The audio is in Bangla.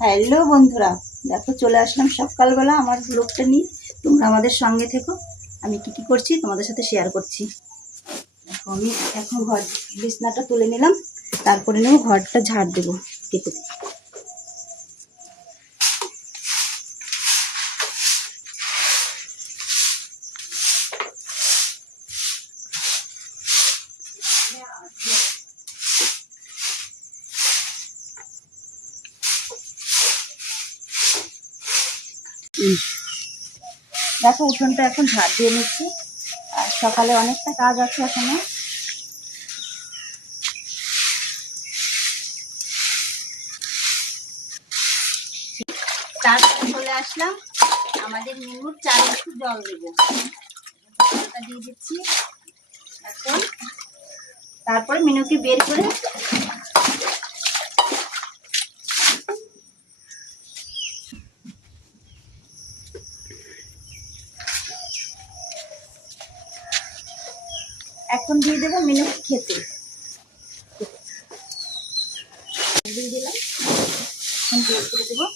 হ্যালো বন্ধুরা, দেখো চলে আসলাম সকালবেলা আমার ব্লগটা নিয়ে। তোমরা আমাদের সঙ্গে থেকো। আমি কি করছি তোমাদের সাথে শেয়ার করছি। দেখো আমি এখন ঘর বিছনাটা তুলে নিলাম, তারপরে নেব ঘরটা ঝাড় দেবো কেটে। দেখো উঠোনটা এখন ঝাড় দিয়ে নিচ্ছি, আর সকালে অনেকটা কাজ আছে এখনো। তারপরে চলে আসলাম আমাদের মিনুর চালে একটু জল দেবো, জলটা দিয়ে দিচ্ছি এখন। তারপরে মিনুকে বের করে এখন দিয়ে দেবো মিনুকে খেতে। দিয়ে দিলাম, এখন বের করে দেবো।